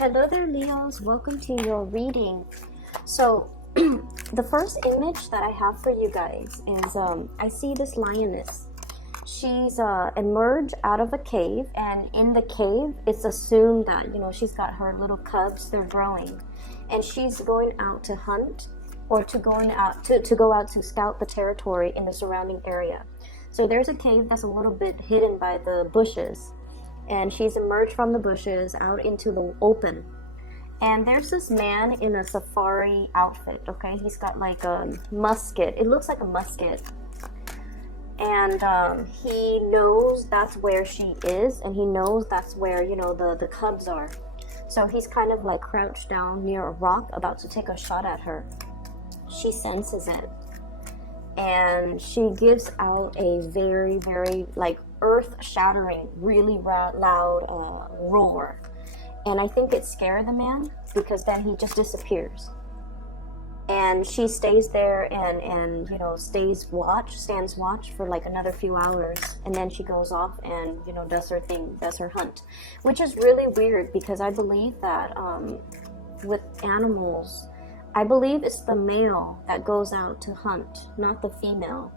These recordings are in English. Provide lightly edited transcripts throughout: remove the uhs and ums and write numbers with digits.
Hello there, Leos. Welcome to your reading. So, the first image that I have for you guys is I see this lioness. She's emerged out of a cave, and in the cave, it's assumed that she's got her little cubs. They're growing, and she's going out to hunt or to go out to scout the territory in the surrounding area. So there's a cave that's a little bit hidden by the bushes. And she's emerged from the bushes out into the open. And there's this man in a safari outfit, okay? He's got like a musket. It looks like a musket. And he knows that's where she is, and he knows that's where, the cubs are. So he's kind of like crouched down near a rock about to take a shot at her. She senses it. And she gives out a very, very earth-shattering, really loud roar. And I think it scared the man, because then he just disappears. And she stays there and stands watch for like another few hours, and then she goes off and does her thing, does her hunt, which is really weird, because I believe that with animals, I believe it's the male that goes out to hunt, not the female,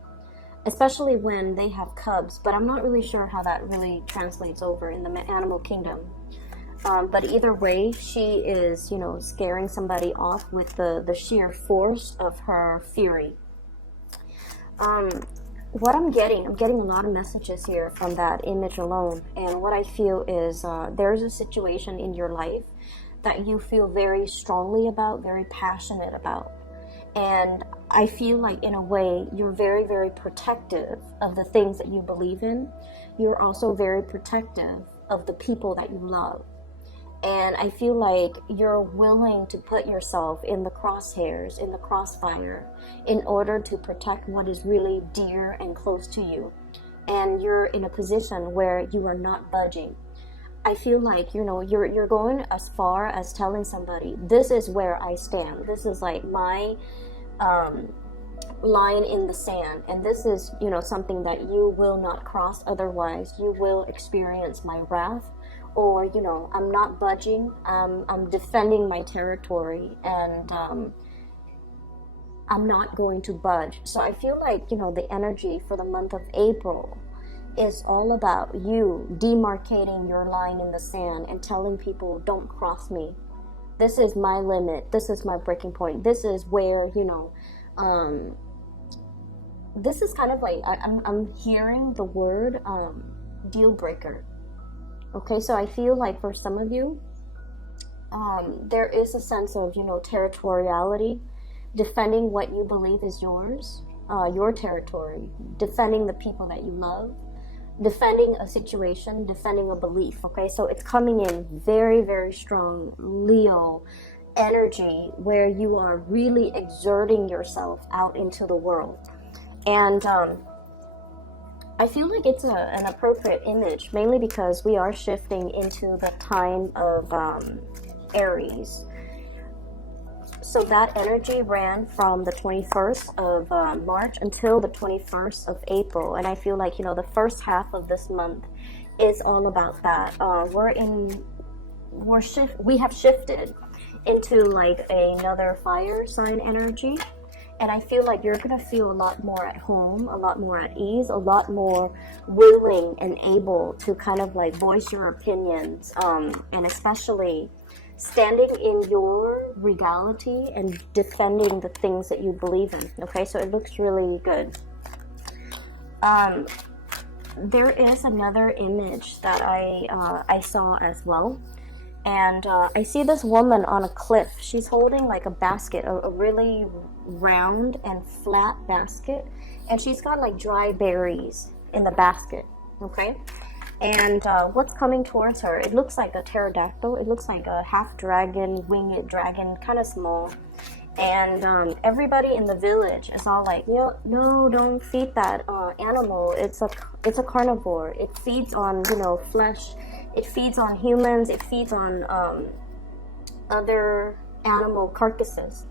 especially when they have cubs. But I'm not really sure how that really translates over in the animal kingdom. But either way, she is, scaring somebody off with the sheer force of her fury. What I'm getting a lot of messages here from that image alone. And what I feel is there's a situation in your life that you feel very strongly about, very passionate about. And I feel like, in a way, you're very, very protective of the things that you believe in. You're also very protective of the people that you love. And I feel like you're willing to put yourself in the crosshairs, in the crossfire, in order to protect what is really dear and close to you. And you're in a position where you are not budging. I feel like, you're going as far as telling somebody, this is where I stand. This is like my line in the sand. And this is, something that you will not cross. Otherwise, you will experience my wrath. Or, I'm not budging. I'm defending my territory. And I'm not going to budge. So I feel like, the energy for the month of April is all about you demarcating your line in the sand and telling people, don't cross me. This is my limit. This is my breaking point. This is where, this is kind of like, I'm hearing the word deal breaker. Okay, so I feel like for some of you, there is a sense of, territoriality, defending what you believe is yours, your territory, defending the people that you love, defending a situation, defending a belief. Okay, so it's coming in very, very strong Leo energy, where you are really exerting yourself out into the world. And I feel like it's an appropriate image, mainly because we are shifting into the time of Aries. So that energy ran from the 21st of March until the 21st of April. And I feel like, the first half of this month is all about that. We have shifted into like another fire sign energy. And I feel like you're going to feel a lot more at home, a lot more at ease, a lot more willing and able to kind of like voice your opinions, and especially standing in your regality and defending the things that you believe in. Okay, so it looks really good. There is another image that I saw as well. And I see this woman on a cliff. She's holding like a basket, a really round and flat basket. And she's got like dry berries in the basket, okay? And what's coming towards her, it looks like a pterodactyl. It looks like a half dragon, winged dragon, kind of small. And everybody in the village is all like, no, don't feed that animal. It's a carnivore. It feeds on, flesh. It feeds on humans. It feeds on other animal carcasses.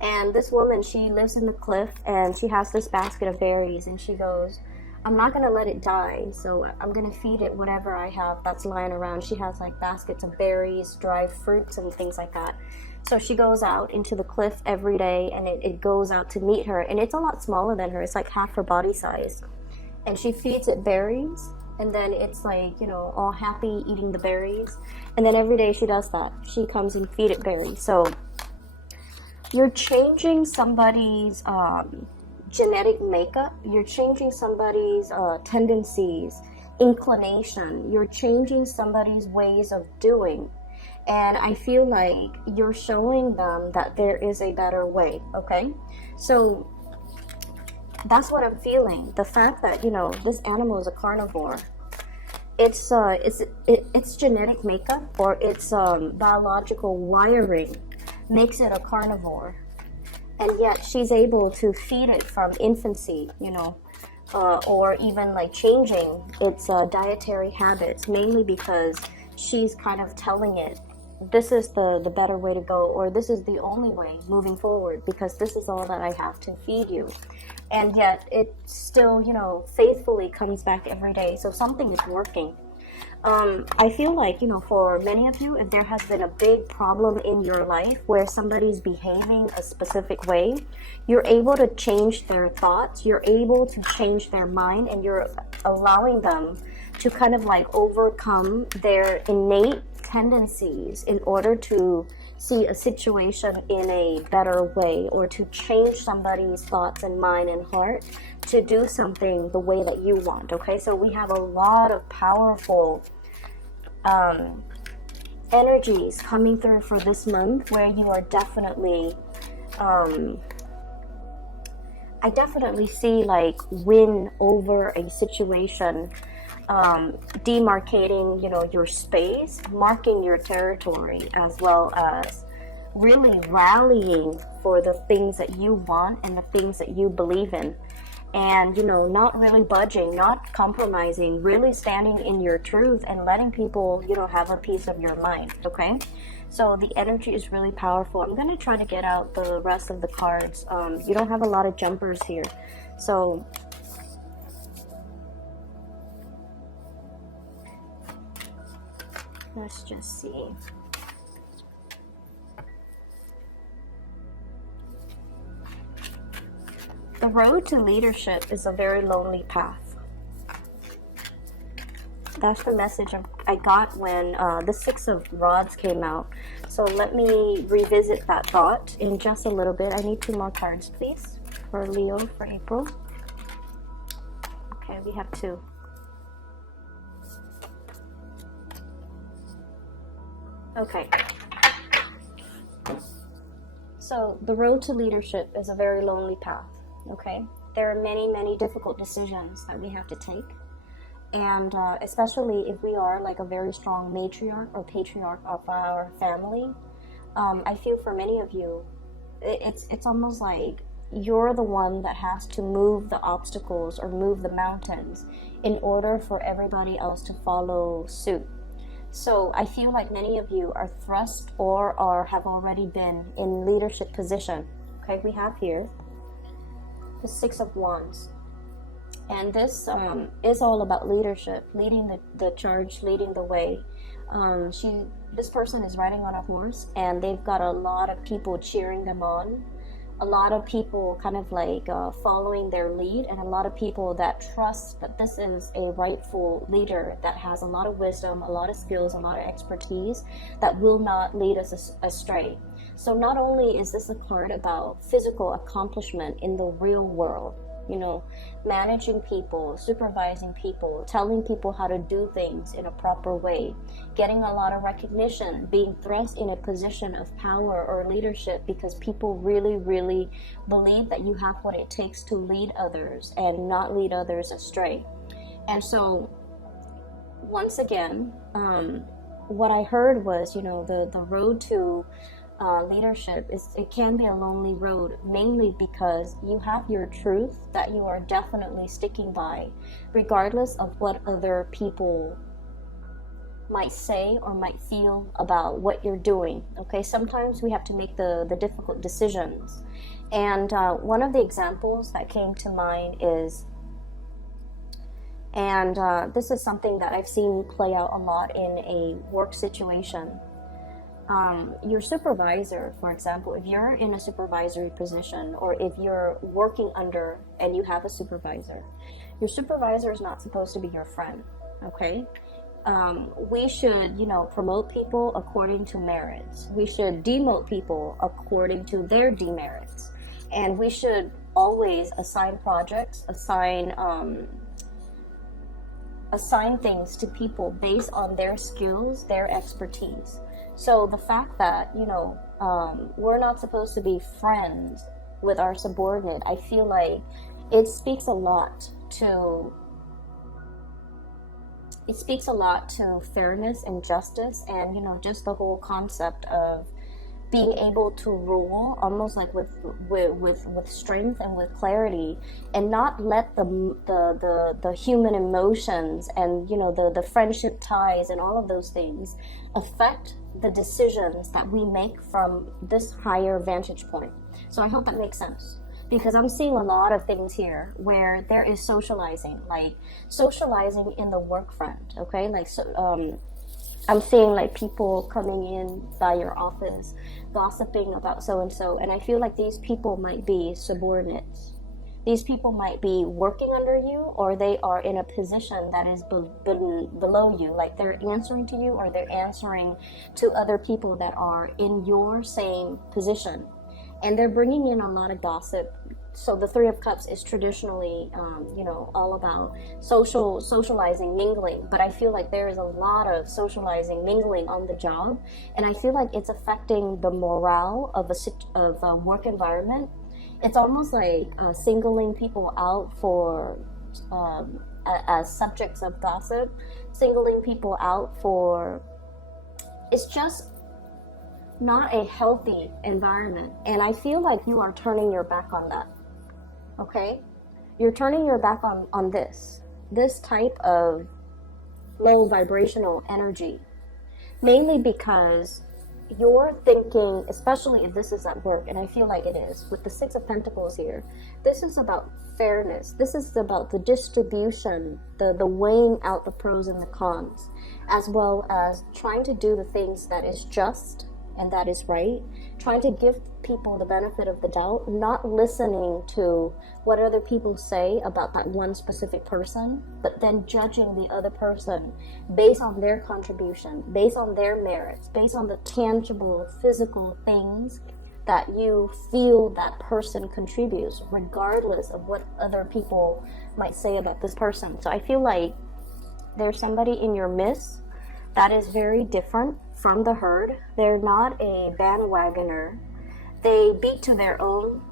And this woman, she lives in the cliff, and she has this basket of berries, and she goes, I'm not gonna let it die, so I'm gonna feed it whatever I have that's lying around. She has like baskets of berries, dried fruits, and things like that. So she goes out into the cliff every day, and it goes out to meet her, and it's a lot smaller than her. It's like half her body size. And she feeds it berries, and then it's like, you know, all happy eating the berries. And then every day she does that. She comes and feed it berries. So you're changing somebody's genetic makeup. You're changing somebody's tendencies, inclination. You're changing somebody's ways of doing. And I feel like you're showing them that there is a better way, okay? So that's what I'm feeling. The fact that, you know, this animal is a carnivore. It's genetic makeup, or its biological wiring makes it a carnivore. And yet she's able to feed it from infancy, you know, or even like changing its dietary habits, mainly because she's kind of telling it, this is the better way to go, or this is the only way moving forward, because this is all that I have to feed you. And yet it still, you know, faithfully comes back every day. So something is working. I feel like, you know, for many of you, if there has been a big problem in your life where somebody's behaving a specific way, you're able to change their thoughts, you're able to change their mind, and you're allowing them to kind of like overcome their innate tendencies in order to see a situation in a better way, or to change somebody's thoughts and mind and heart to do something the way that you want. Okay, so we have a lot of powerful energies coming through for this month, where you are definitely I definitely see like win over a situation, demarcating, you know, your space, marking your territory, as well as really rallying for the things that you want and the things that you believe in. And, you know, not really budging, not compromising, really standing in your truth and letting people, you know, have a piece of your mind, okay? So the energy is really powerful. I'm going to try to get out the rest of the cards. You don't have a lot of jumpers here. So let's just see. The road to leadership is a very lonely path. That's the message I got when the Six of Rods came out. So let me revisit that thought in just a little bit. I need 2 more cards, please, for Leo for April. Okay, we have 2. Okay. So the road to leadership is a very lonely path. Okay, there are many, many difficult decisions that we have to take, and especially if we are like a very strong matriarch or patriarch of our family, I feel for many of you, it's almost like you're the one that has to move the obstacles or move the mountains in order for everybody else to follow suit. So I feel like many of you are thrust or have already been in leadership position. Okay, we have here the Six of Wands, and this is all about leadership, leading the charge, leading the way. This person is riding on a horse, and they've got a lot of people cheering them on, a lot of people kind of like following their lead, and a lot of people that trust that this is a rightful leader that has a lot of wisdom, a lot of skills, a lot of expertise that will not lead us astray. So not only is this a card about physical accomplishment in the real world, you know, managing people, supervising people, telling people how to do things in a proper way, getting a lot of recognition, being thrust in a position of power or leadership because people really, really believe that you have what it takes to lead others and not lead others astray. And so, once again, what I heard was, you know, the road to leadership it can be a lonely road, mainly because you have your truth that you are definitely sticking by, regardless of what other people might say or might feel about what you're doing. Okay, sometimes we have to make the difficult decisions, and one of the examples that came to mind is And this is something that I've seen play out a lot in a work situation. Your supervisor, for example, if you're in a supervisory position, or if you're working under and you have a supervisor, your supervisor is not supposed to be your friend, okay? We should, promote people according to merits. We should demote people according to their demerits. And we should always assign projects, assign things to people based on their skills, their expertise. So the fact that, we're not supposed to be friends with our subordinate, I feel like it speaks a lot to fairness and justice, and just the whole concept of being able to rule almost like with strength and with clarity, and not let the human emotions and the friendship ties and all of those things affect the decisions that we make from this higher vantage point. So I hope that makes sense, because I'm seeing a lot of things here where there is socializing in the work front, okay? I'm seeing like people coming in by your office, gossiping about so-and-so, and I feel like these people might be subordinates. These people might be working under you, or they are in a position that is below you, like they're answering to you, or they're answering to other people that are in your same position. And they're bringing in a lot of gossip. So the Three of Cups is traditionally, all about socializing, mingling. But I feel like there is a lot of socializing, mingling on the job, and I feel like it's affecting the morale of a work environment. It's almost like singling people out for as subjects of gossip, singling people out for. It's just not a healthy environment, and I feel like you are turning your back on that. Okay, you're turning your back on this type of low vibrational energy, mainly because you're thinking, especially if this is at work, and I feel like it is, with the Six of Pentacles here, this is about fairness. This is about the distribution, the weighing out the pros and the cons, as well as trying to do the things that is just and that is right, trying to give people the benefit of the doubt, not listening to what other people say about that one specific person, but then judging the other person based on their contribution, based on their merits, based on the tangible physical things that you feel that person contributes, regardless of what other people might say about this person. So I feel like there's somebody in your midst that is very different from the herd. They're not a bandwagoner. They beat to their own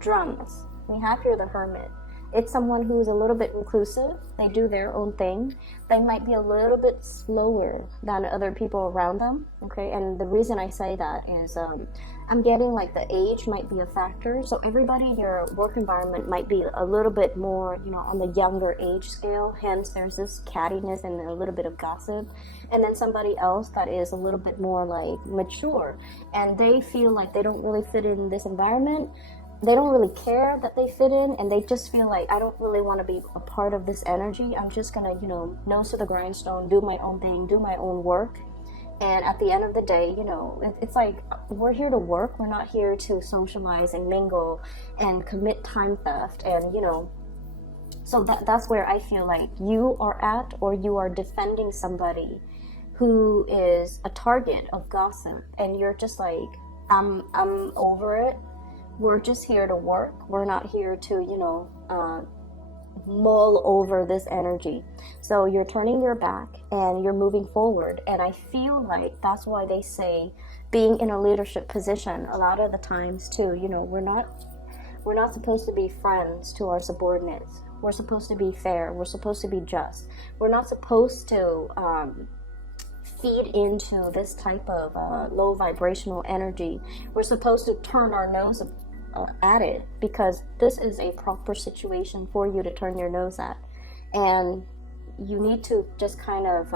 drums. We have here the Hermit. It's someone who's a little bit reclusive. They do their own thing. They might be a little bit slower than other people around them, okay? And the reason I say that is I'm getting like the age might be a factor. So everybody in your work environment might be a little bit more, on the younger age scale. Hence, there's this cattiness and a little bit of gossip. And then somebody else that is a little bit more like mature, and they feel like they don't really fit in this environment. They don't really care that they fit in, and they just feel like, I don't really want to be a part of this energy. I'm just gonna, nose to the grindstone, do my own thing, do my own work. And at the end of the day, it's like, we're here to work. We're not here to socialize and mingle and commit time theft. And, so that's where I feel like you are at, or you are defending somebody who is a target of gossip. And you're just like, I'm over it. We're just here to work. We're not here to, mull over this energy. So you're turning your back and you're moving forward. And I feel like that's why they say being in a leadership position, a lot of the times too, we're not supposed to be friends to our subordinates. We're supposed to be fair. We're supposed to be just. We're not supposed to feed into this type of low vibrational energy. We're supposed to turn our nose at it, because this is a proper situation for you to turn your nose at. And you need to just kind of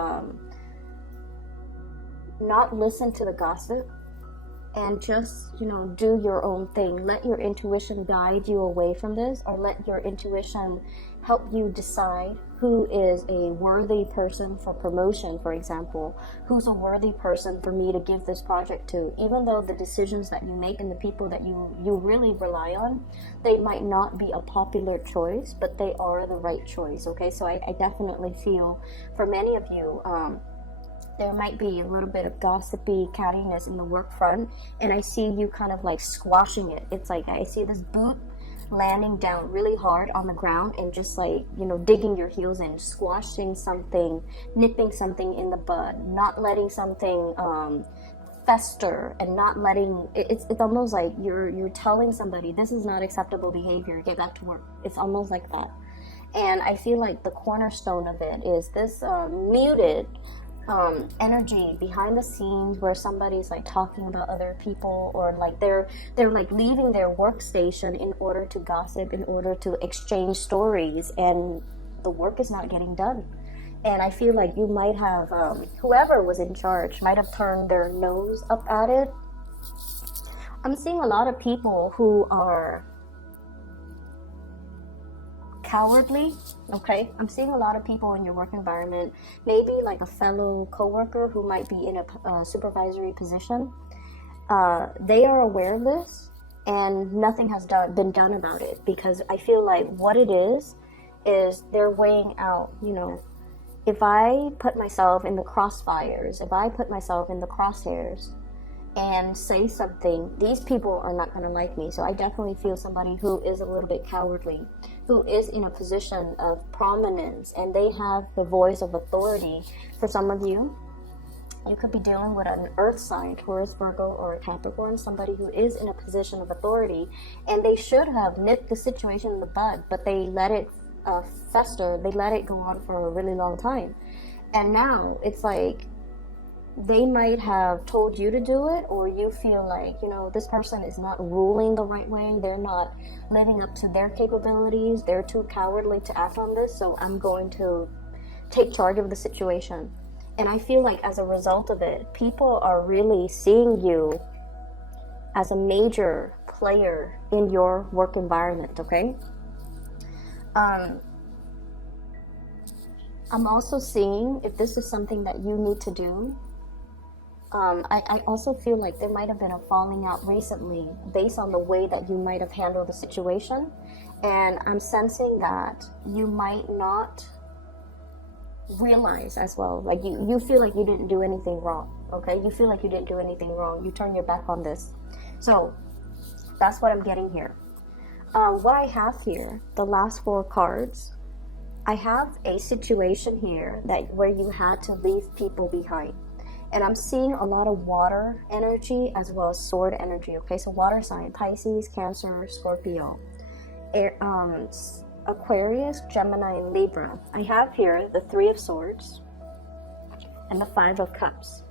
not listen to the gossip, and just, you know, do your own thing. Let your intuition guide you away from this, or let your intuition help you decide who is a worthy person for promotion, for example. Who's a worthy person for me to give this project to? Even though the decisions that you make and the people that you really rely on, they might not be a popular choice, but they are the right choice, okay? So I definitely feel for many of you, there might be a little bit of gossipy cattiness in the work front, and I see you kind of like squashing it. It's like I see this boot landing down really hard on the ground and just like, you know, digging your heels in, squashing something, nipping something in the bud, not letting something fester, and not letting it's almost like you're telling somebody this is not acceptable behavior, get back to work. It's almost like that. And I feel like the cornerstone of it is this muted energy behind the scenes, where somebody's like talking about other people, or like they're like leaving their workstation in order to gossip, in order to exchange stories, and the work is not getting done. And I feel like you might have whoever was in charge might have turned their nose up at it. I'm seeing a lot of people who are cowardly, okay? I'm seeing a lot of people in your work environment, maybe like a fellow coworker who might be in a supervisory position. They are aware of this, and nothing has been done about it, because I feel like what it is they're weighing out, you know, if I put myself in the crossfires, if I put myself in the crosshairs and say something, these people are not going to like me. So I definitely feel somebody who is a little bit cowardly, who is in a position of prominence, and they have the voice of authority. For some of you, you could be dealing with an earth sign, Taurus, Virgo, or a Capricorn, somebody who is in a position of authority, and they should have nipped the situation in the bud, but they let it fester, they let it go on for a really long time. And now it's like, they might have told you to do it, or you feel like, you know, this person is not ruling the right way, they're not living up to their capabilities, they're too cowardly to act on this, so I'm going to take charge of the situation. And I feel like as a result of it, people are really seeing you as a major player in your work environment, okay? I'm also seeing, if this is something that you need to do, I also feel like there might have been a falling out recently based on the way that you might have handled the situation. And I'm sensing that you might not realize as well, like you feel like you didn't do anything wrong, okay? You feel like you didn't do anything wrong. You turn your back on this. So that's what I'm getting here. What I have here, the last 4 cards, I have a situation here where you had to leave people behind. And I'm seeing a lot of water energy as well as sword energy, okay? So water sign, Pisces, Cancer, Scorpio, Aquarius, Gemini, and Libra. I have here the 3 of Swords and the 5 of Cups.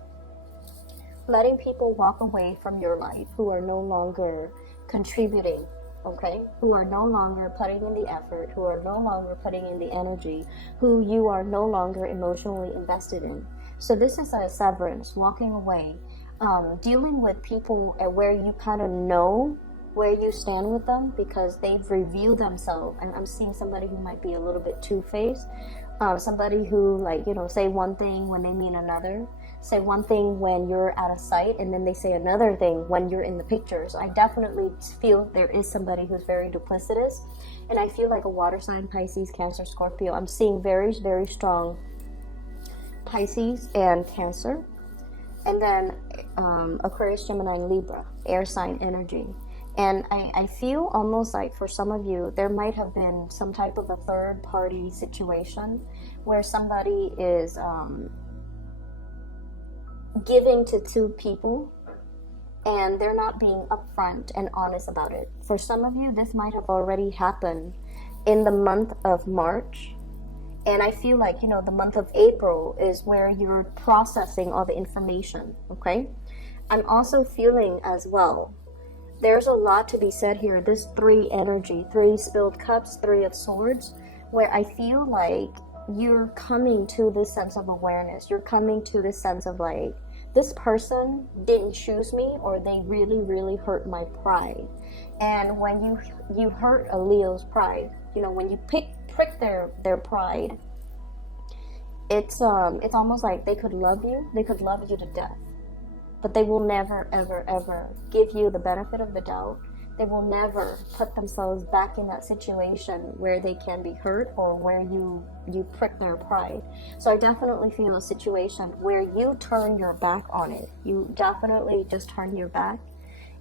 Letting people walk away from your life who are no longer contributing, okay? Who are no longer putting in the effort, who are no longer putting in the energy, who you are no longer emotionally invested in. So this is a severance, walking away, dealing with people where you kind of know where you stand with them because they've revealed themselves. And I'm seeing somebody who might be a little bit two-faced, somebody who, like, you know, say one thing when they mean another, say one thing when you're out of sight, and then they say another thing when you're in the picture. So I definitely feel there is somebody who's very duplicitous. And I feel like a water sign, Pisces, Cancer, Scorpio. I'm seeing very, very strong Pisces and Cancer, and then Aquarius, Gemini, and Libra, air sign energy. And I feel almost like for some of you, there might have been some type of a third party situation where somebody is giving to 2 people and they're not being upfront and honest about it. For some of you, this might have already happened in the month of March. And I feel like, you know, the month of April is where you're processing all the information, okay? I'm also feeling as well, there's a lot to be said here. This 3 energy, 3 spilled cups, 3 of swords, where I feel like you're coming to this sense of awareness. You're coming to this sense of like, this person didn't choose me, or they really hurt my pride. And when you hurt a Leo's pride, you know, when you prick their pride, it's almost like they could love you to death, but they will never ever give you the benefit of the doubt. They will never put themselves back in that situation where they can be hurt, or where you prick their pride. So I definitely feel a situation where you turn your back on it. You definitely just turn your back,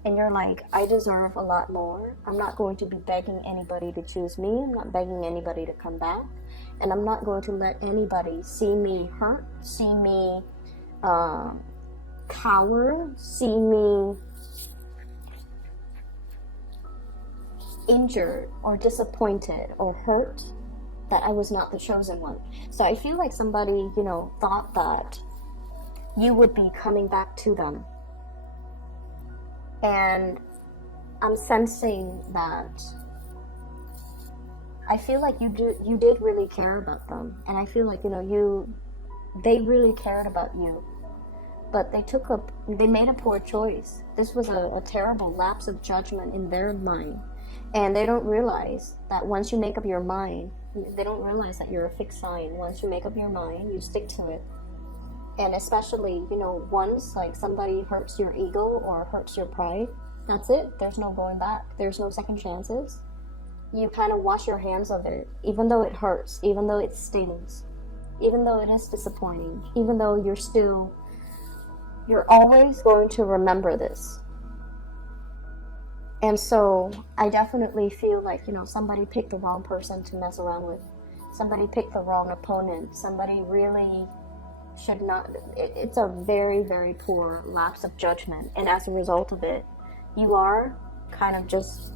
and you're like, I deserve a lot more. I'm not going to be begging anybody to choose me. I'm not begging anybody to come back, and I'm not going to let anybody see me hurt, see me cower, see me injured or disappointed or hurt, that I was not the chosen one. So I feel like somebody, you know, thought that you would be coming back to them. And I'm sensing that I feel like you did really care about them. And I feel like, you know, they really cared about you. But they made a poor choice. This was a terrible lapse of judgment in their mind. And they don't realize that once you make up your mind, they don't realize that you're a fixed sign. Once you make up your mind, you stick to it. And especially, you know, once like somebody hurts your ego or hurts your pride, that's it. There's no going back. There's no second chances. You kind of wash your hands of it, even though it hurts, even though it stings, even though it is disappointing, even though you're always going to remember this. And so I definitely feel like, you know, somebody picked the wrong person to mess around with. Somebody picked the wrong opponent. Somebody really should not. It's a very poor lapse of judgment. And as a result of it, you are kind of just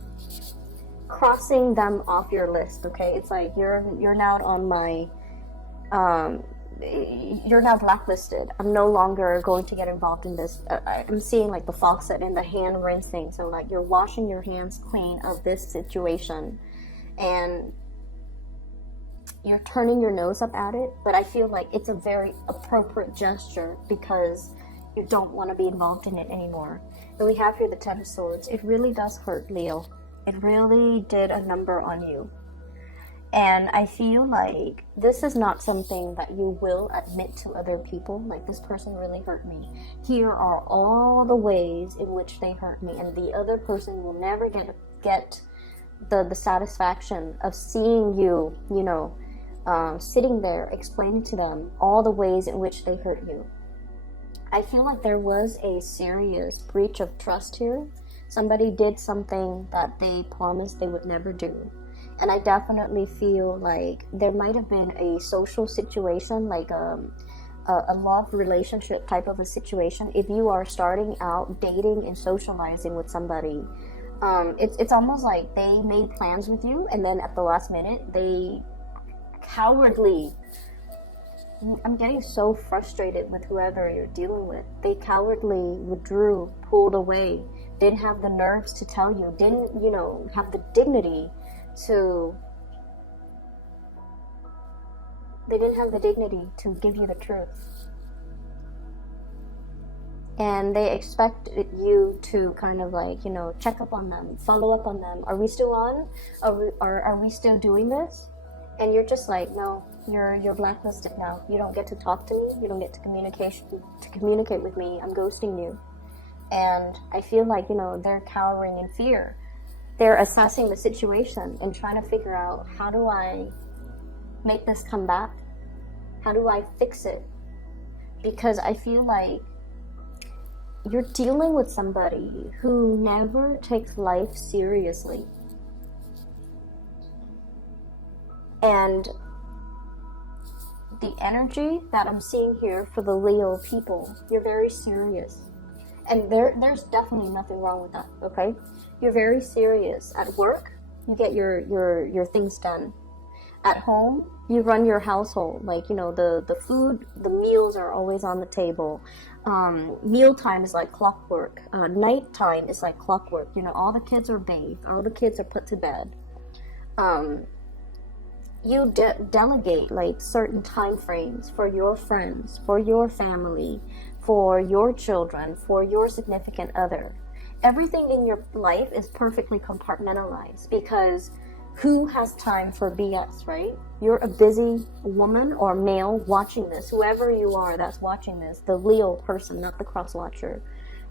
crossing them off your list, okay? It's like you're now on my you're now blacklisted. I'm no longer going to get involved in this. I'm seeing like the faucet and the hand rinse thing. So like you're washing your hands clean of this situation, and you're turning your nose up at it. But I feel like it's a very appropriate gesture because you don't want to be involved in it anymore. And we have here the Ten of Swords. It really does hurt, Leo. It really did a number on you. And I feel like this is not something that you will admit to other people. Like, this person really hurt me. Here are all the ways in which they hurt me. And the other person will never get the satisfaction of seeing you, you know, sitting there explaining to them all the ways in which they hurt you. I feel like there was a serious breach of trust here. Somebody did something that they promised they would never do. And I definitely feel like there might have been a social situation, like a love relationship type of a situation. If you are starting out dating and socializing with somebody, it's almost like they made plans with you, and then at the last minute, they cowardly... I'm getting so frustrated with whoever you're dealing with. They cowardly withdrew, pulled away, didn't have the nerves to tell you, didn't, you know, have the dignity to give you the truth. And they expect you to kind of like, you know, check up on them, follow up on them. Are we still on? Are we still doing this? And you're just like, no, you're blacklisted now. You don't get to talk to me. You don't get to communicate with me. I'm ghosting you. And I feel like, you know, they're cowering in fear. They're assessing the situation and trying to figure out, how do I make this come back? How do I fix it? Because I feel like you're dealing with somebody who never takes life seriously. And the energy that I'm seeing here for the Leo people, you're very serious. And there's definitely nothing wrong with that, okay? You're very serious. At work, you get your things done. At home, you run your household. Like, you know, the food, the meals are always on the table. Mealtime is like clockwork. Nighttime is like clockwork. You know, all the kids are bathed. All the kids are put to bed. You delegate like certain time frames for your friends, for your family, for your children, for your significant other. Everything in your life is perfectly compartmentalized because who has time for BS, right? You're a busy woman or male watching this, whoever you are that's watching this, the Leo person, not the cross watcher.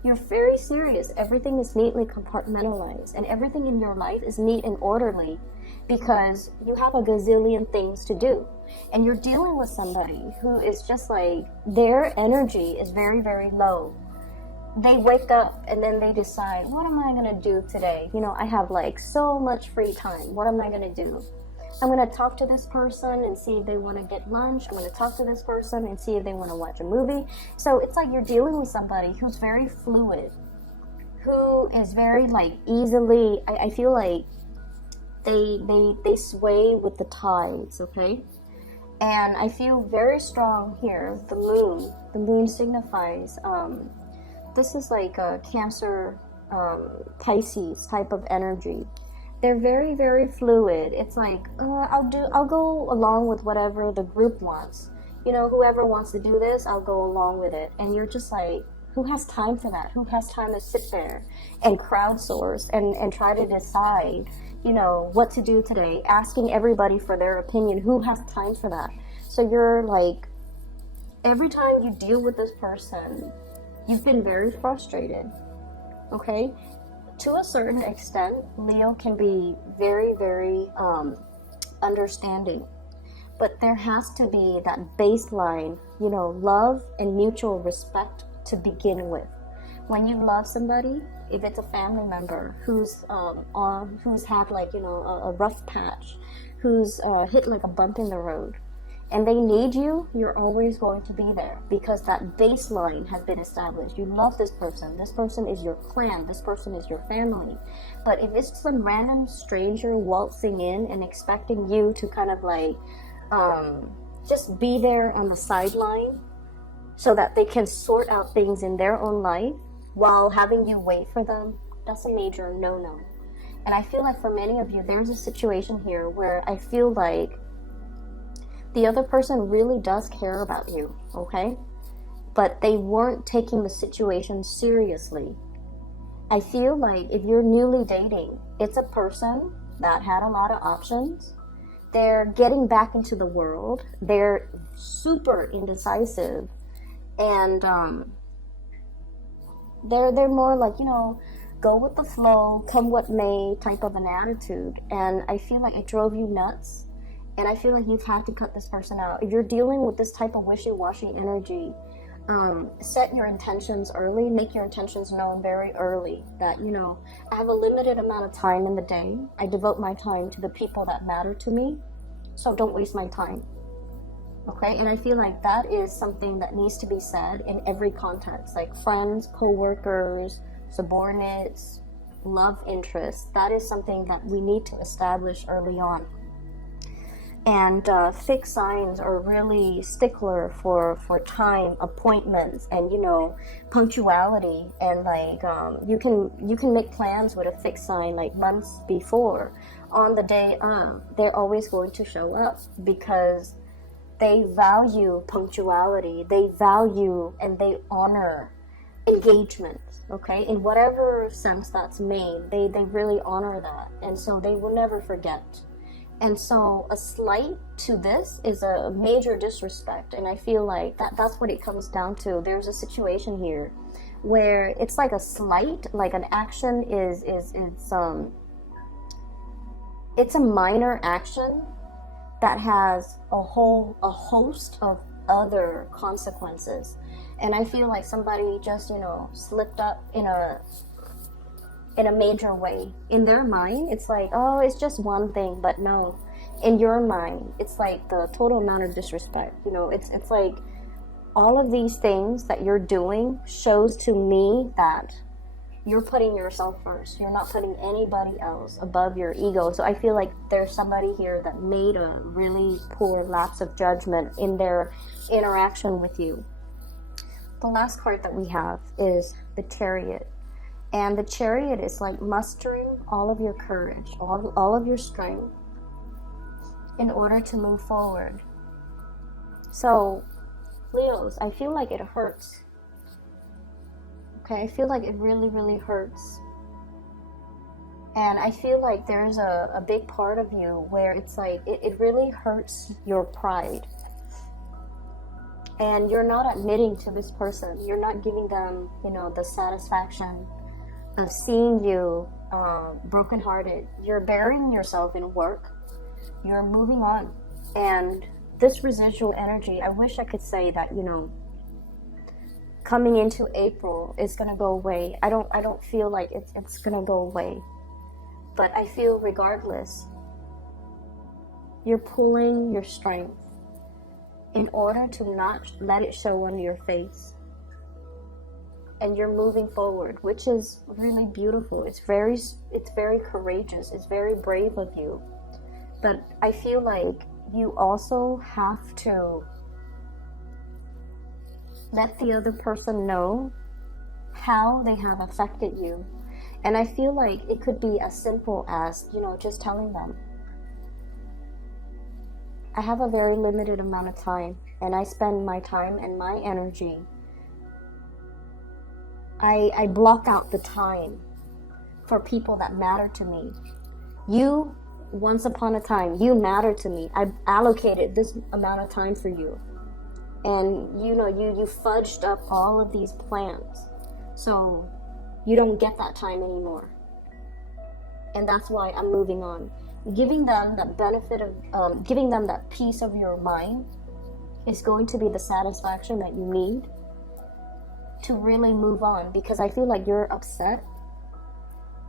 You're very serious. Everything is neatly compartmentalized and everything in your life is neat and orderly because you have a gazillion things to do. And you're dealing with somebody who is just like, their energy is very, very low. They wake up and then they decide, what am I going to do today? You know, I have like so much free time. What am I going to do? I'm going to talk to this person and see if they want to get lunch. I'm going to talk to this person and see if they want to watch a movie. So it's like you're dealing with somebody who's very fluid, who is very like easily, I feel like they sway with the tides, okay? And I feel very strong here. The moon signifies, this is like a Cancer, Pisces type of energy. They're very, very fluid. It's like, I'll go along with whatever the group wants. You know, whoever wants to do this, I'll go along with it. And you're just like, who has time for that? Who has time to sit there and crowdsource and try to decide, you know, what to do today? Asking everybody for their opinion. Who has time for that? So you're like, every time you deal with this person, you've been very frustrated, okay? To a certain extent, Leo can be very, very understanding. But there has to be that baseline, you know, love and mutual respect to begin with. When you love somebody, if it's a family member who's had like, you know, a rough patch, who's hit like a bump in the road, and they need you, you're always going to be there because that baseline has been established. You love this person is your clan, this person is your family. But if it's some random stranger waltzing in and expecting you to kind of like just be there on the sideline so that they can sort out things in their own life while having you wait for them, that's a major no-no. And I feel like for many of you, there's a situation here where I feel like the other person really does care about you, okay? But they weren't taking the situation seriously. I feel like if you're newly dating, it's a person that had a lot of options. They're getting back into the world. They're super indecisive. And they're more like, you know, go with the flow, come what may type of an attitude. And I feel like it drove you nuts. And I feel like you've had to cut this person out. If you're dealing with this type of wishy-washy energy, set your intentions early, make your intentions known very early. That, you know, I have a limited amount of time in the day. I devote my time to the people that matter to me, so don't waste my time. Okay, and I feel like that is something that needs to be said in every context, like friends, co-workers, subordinates, love interests. That is something that we need to establish early on. And fixed signs are really stickler for time, appointments, and, you know, punctuality. And like you can make plans with a fixed sign like months before. On the day of, they're always going to show up because they value punctuality. They value and they honor engagement. Okay, in whatever sense that's made, they really honor that, and so they will never forget. And so a slight to this is a major disrespect. And I feel like that's what it comes down to. There's a situation here where it's like a slight, like an action it's a minor action that has a host of other consequences. And I feel like somebody just, you know, slipped up in a major way. In their mind, it's like, oh, it's just one thing, but no. In your mind, it's like the total amount of disrespect. You know, it's like all of these things that you're doing shows to me that you're putting yourself first. You're not putting anybody else above your ego. So I feel like there's somebody here that made a really poor lapse of judgment in their interaction with you. The last card that we have is the Chariot. And the Chariot is like mustering all of your courage, all of your strength in order to move forward. So, Leos, I feel like it hurts Okay, I feel like it really, really hurts. And I feel like there's a big part of you where it's like, it really hurts your pride. And you're not admitting to this person. You're not giving them, you know, the satisfaction of seeing you brokenhearted. You're burying yourself in work. You're moving on. And this residual energy, I wish I could say that, you know, coming into April is going to go away. I don't feel like it's going to go away. But I feel regardless, you're pulling your strength in order to not let it show on your face. And you're moving forward, which is really beautiful. It's very courageous. It's very brave of you. But I feel like you also have to let the other person know how they have affected you. And I feel like it could be as simple as, you know, just telling them, I have a very limited amount of time, and I spend my time and my energy. I block out the time for people that matter to me. You, once upon a time, you matter to me. I allocated this amount of time for you. And, you know, you fudged up all of these plans. So you don't get that time anymore. And that's why I'm moving on. Giving them that benefit of, giving them that peace of your mind is going to be the satisfaction that you need to really move on. Because I feel like you're upset.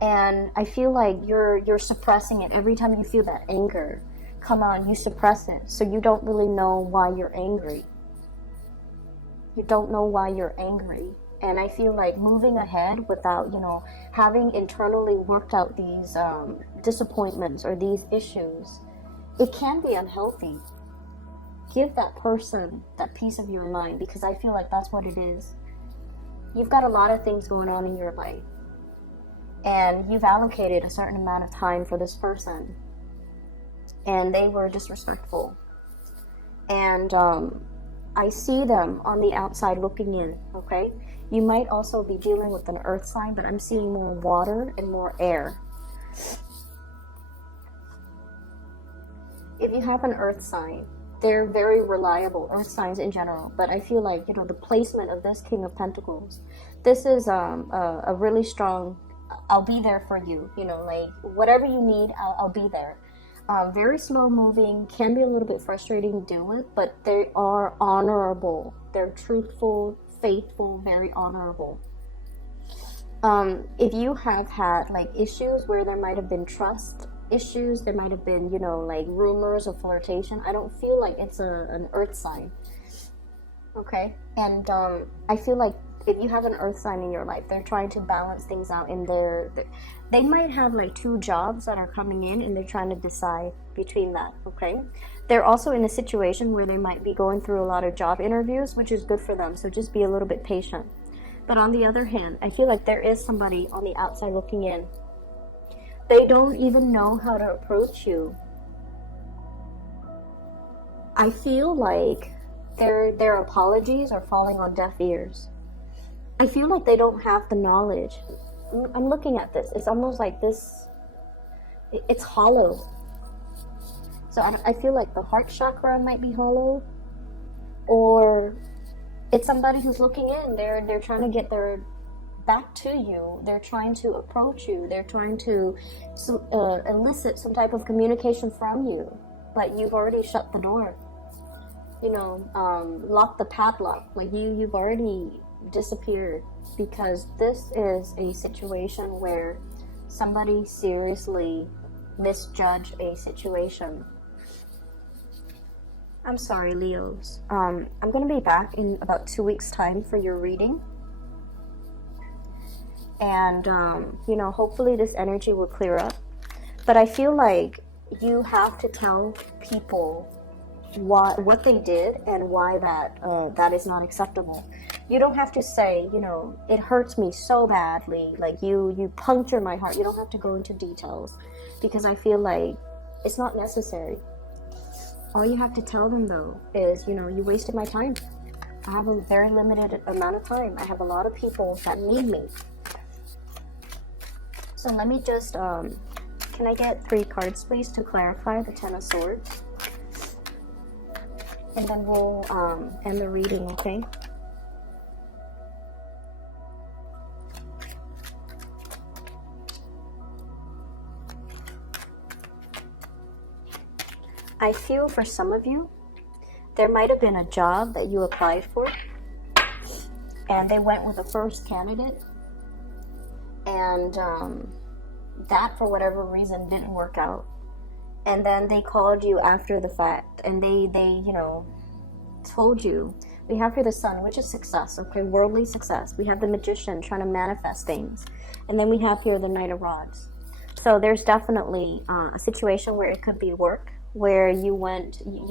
And I feel like you're suppressing it. Every time you feel that anger come on, you suppress it. So you don't really know why you're angry. You don't know why you're angry. And I feel like moving ahead without, you know, having internally worked out these disappointments or these issues, it can be unhealthy. Give that person that peace of your mind, because I feel like that's what it is. You've got a lot of things going on in your life, and you've allocated a certain amount of time for this person, and they were disrespectful. And I see them on the outside looking in, okay? You might also be dealing with an earth sign, but I'm seeing more water and more air. If you have an earth sign, they're very reliable, earth signs in general. But I feel like, you know, the placement of this King of Pentacles, this is a really strong, I'll be there for you. You know, like, whatever you need, I'll be there. Very slow moving, can be a little bit frustrating to deal with, but they are honorable. They're truthful, faithful, very honorable. If you have had like issues where there might have been trust issues, there might have been, you know, like rumors of flirtation, I don't feel like it's an earth sign. Okay? And I feel like if you have an earth sign in your life, they're trying to balance things out in they might have like 2 jobs that are coming in, and they're trying to decide between that. Okay? They're also in a situation where they might be going through a lot of job interviews, which is good for them, so just be a little bit patient. But on the other hand, I feel like there is somebody on the outside looking in. They don't even know how to approach you. I feel like their apologies are falling on deaf ears. I feel like they don't have the knowledge. I'm looking at this. It's almost like this, it's hollow. So I feel like the heart chakra might be hollow, or it's somebody who's looking in. They're trying to get their back to you. They're trying to approach you. They're trying to elicit some type of communication from you, but you've already shut the door. You know, lock the padlock. Like you've already disappeared, because this is a situation where somebody seriously misjudged a situation. I'm sorry, Leos. I'm going to be back in about 2 weeks' time for your reading. And, you know, hopefully this energy will clear up. But I feel like you have to tell people what they did and why that is not acceptable. You don't have to say, you know, it hurts me so badly, like you puncture my heart. You don't have to go into details, because I feel like it's not necessary. All you have to tell them, though, is, you know, you wasted my time. I have a very limited amount of time. I have a lot of people that need me. So let me just, can I get 3 cards, please, to clarify the Ten of Swords? And then we'll end the reading, okay? I feel for some of you, there might have been a job that you applied for, and they went with the first candidate, and that, for whatever reason, didn't work out. And then they called you after the fact, and they you know, told you. We have here the Sun, which is success, okay, worldly success. We have the Magician trying to manifest things, and then we have here the Knight of Rods. So there's definitely a situation where it could be work, where you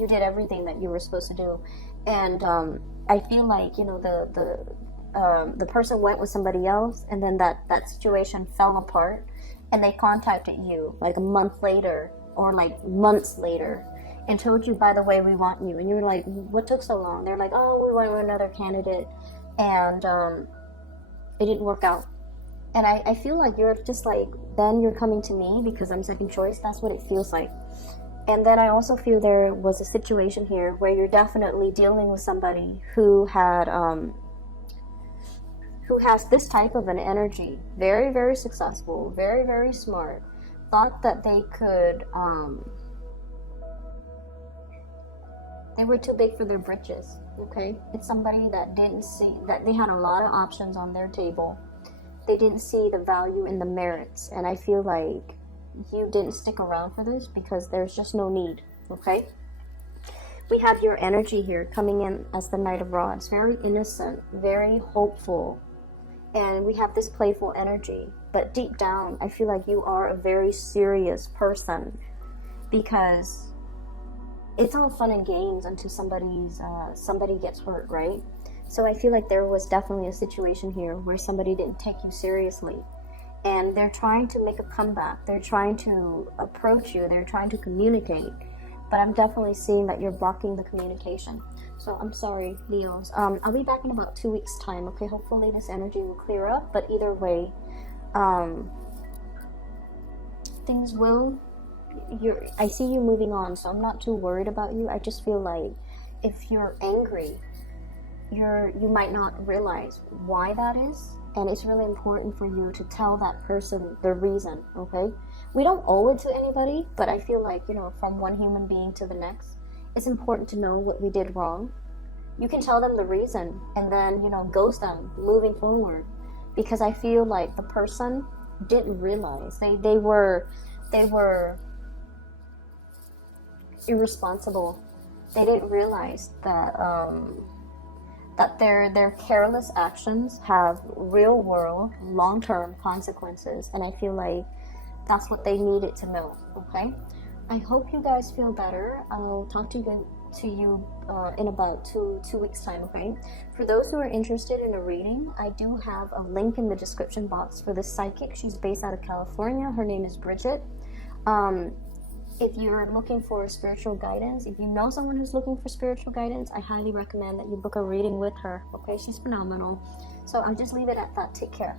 did everything that you were supposed to do, and I feel like, you know, the person went with somebody else, and then that situation fell apart, and they contacted you like a month later or like months later and told you, by the way, we want you. And you were like, what took so long? They're like, oh, we went with another candidate, and it didn't work out. And I feel like you're just like, then you're coming to me because I'm second choice. That's what it feels like. And then I also feel there was a situation here where you're definitely dealing with somebody who had who has this type of an energy, very, very successful, very, very smart, thought that they could, they were too big for their britches, okay? It's somebody that didn't see, that they had a lot of options on their table. They didn't see the value in the merits, and I feel like you didn't stick around for this because there's just no need, okay? We have your energy here coming in as the Knight of Rods, very innocent, very hopeful, and we have this playful energy, but deep down, I feel like you are a very serious person because it's all fun and games until somebody gets hurt, right? So I feel like there was definitely a situation here where somebody didn't take you seriously, and they're trying to make a comeback. They're trying to approach you. They're trying to communicate, but I'm definitely seeing that you're blocking the communication. So I'm sorry, Leos. I'll be back in about 2 weeks' time, okay? Hopefully this energy will clear up, but either way, things will... I see you moving on, so I'm not too worried about you. I just feel like if you're angry, you might not realize why that is, and it's really important for you to tell that person the reason, okay? We don't owe it to anybody, but I feel like, you know, from one human being to the next, it's important to know what we did wrong. You can tell them the reason and then, you know, ghost them moving forward, because I feel like the person didn't realize. They were irresponsible. They didn't realize that that their careless actions have real world long-term consequences, and I feel like that's what they needed to know, okay? I hope you guys feel better. I'll talk to you in about two weeks time, okay? For those who are interested in a reading, I do have a link in the description box for this psychic. She's based out of California. Her name is Bridget. If you're looking for spiritual guidance, if you know someone who's looking for spiritual guidance, I highly recommend that you book a reading with her, okay? She's phenomenal. So I'll just leave it at that. Take care.